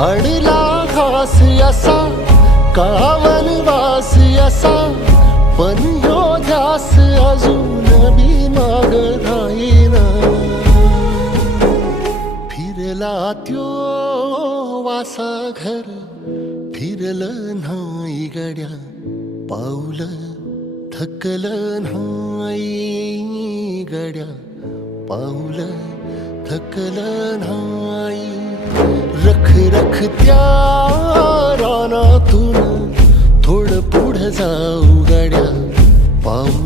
अडला घास असा काळा वनवास असा, पण ह्यो ध्यास अजून बी माग राहीना. फिरला त्यो वासा घर, फिरलं नाही गड्या पाऊल, थकलं नाही गड्या पाऊल, थकलं नाही. रख रख त्या रानातून थोडं पुढं जाऊ गड्या पाऊल,